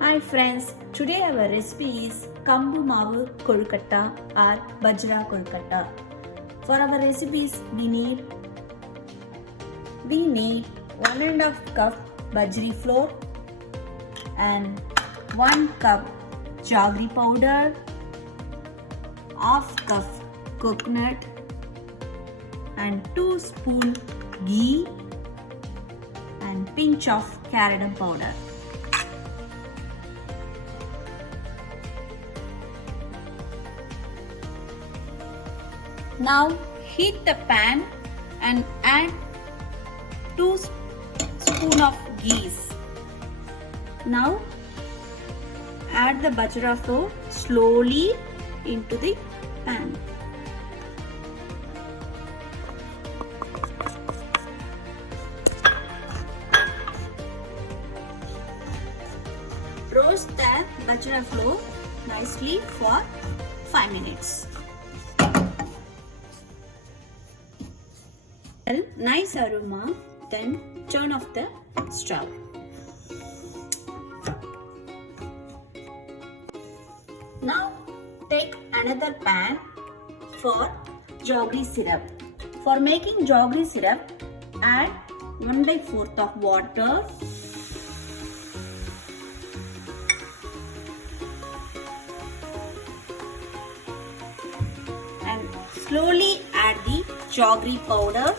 Hi friends, today our recipe is Kambu Kozhukkattai or Bajra Kolkatta. For our recipes we need 1.5 cup Bajri flour and 1 cup Jaggery powder, half cup coconut and 2 spoon ghee and pinch of cardamom powder. Now heat the pan and add 2 spoon of ghee. Now add the bajra flour slowly into the pan. Roast the bajra flour nicely for 5 minutes. Nice aroma, then turn off the stove. Now take another pan for jaggery syrup. For making jaggery syrup, add 1/4 of water and slowly add the jaggery powder.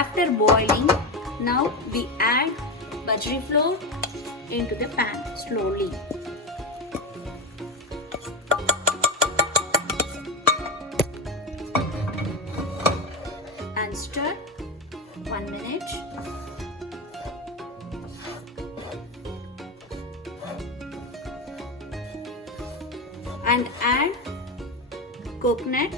After boiling, now we add bajri flour into the pan slowly. And stir 1 minute. And add coconut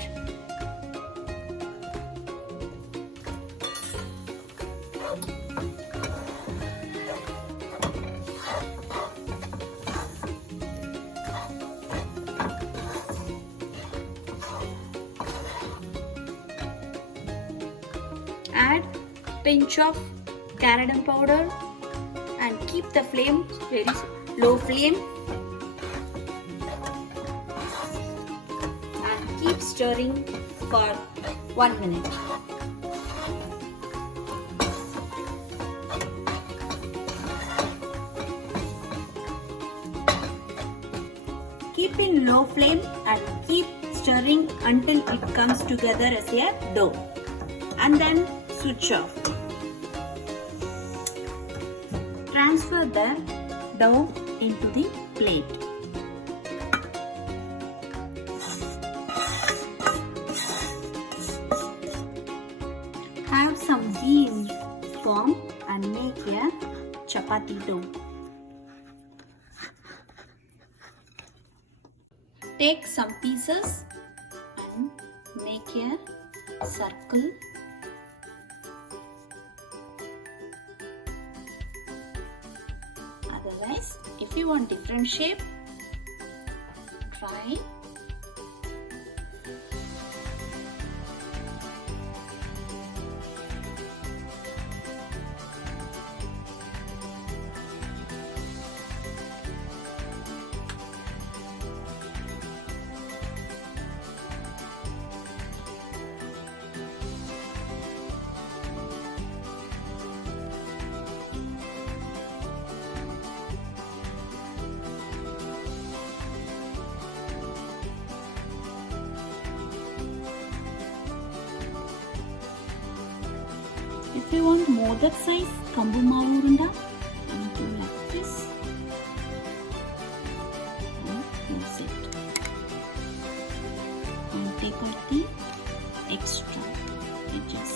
add pinch of cardamom powder and keep the flame very low flame and keep stirring for 1 minute. Keep in low flame and keep stirring until it comes together as a dough, and then switch off. Transfer the dough into the plate. Have some ghee in form and make a chapati dough. Take some pieces and make a circle. Otherwise, if you want different shape, try. If you want modak size kambu maavu urunda, and do like this and close it and take out the extra edges.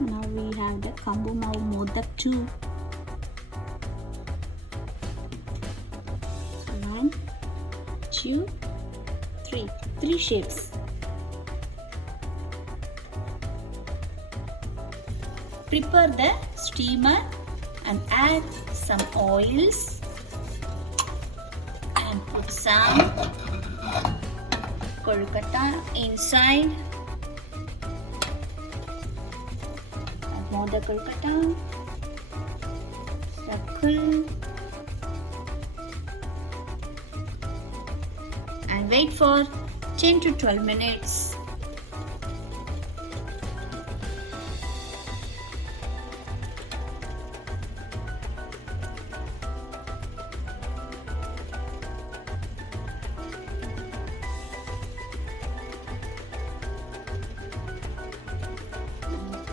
Now we have the Kambu Modak too. So 1, 2, 3. 3 shapes. Prepare the steamer and add some oils and put some kolkatta inside. Add more the kolkatta. Circle. And wait for 10 to 12 minutes.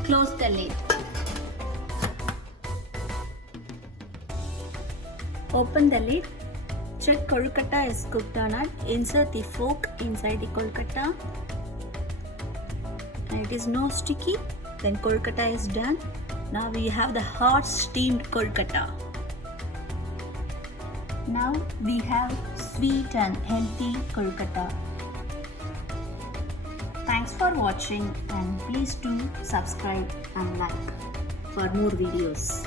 Close the lid. Open the lid. Check kolkatta is cooked or not. Insert the fork inside the kolkatta. And it is no sticky. Then kolkatta is done. Now we have the hot steamed kolkatta. Now we have sweet and healthy kolkatta. Thanks for watching and please do subscribe and like for more videos.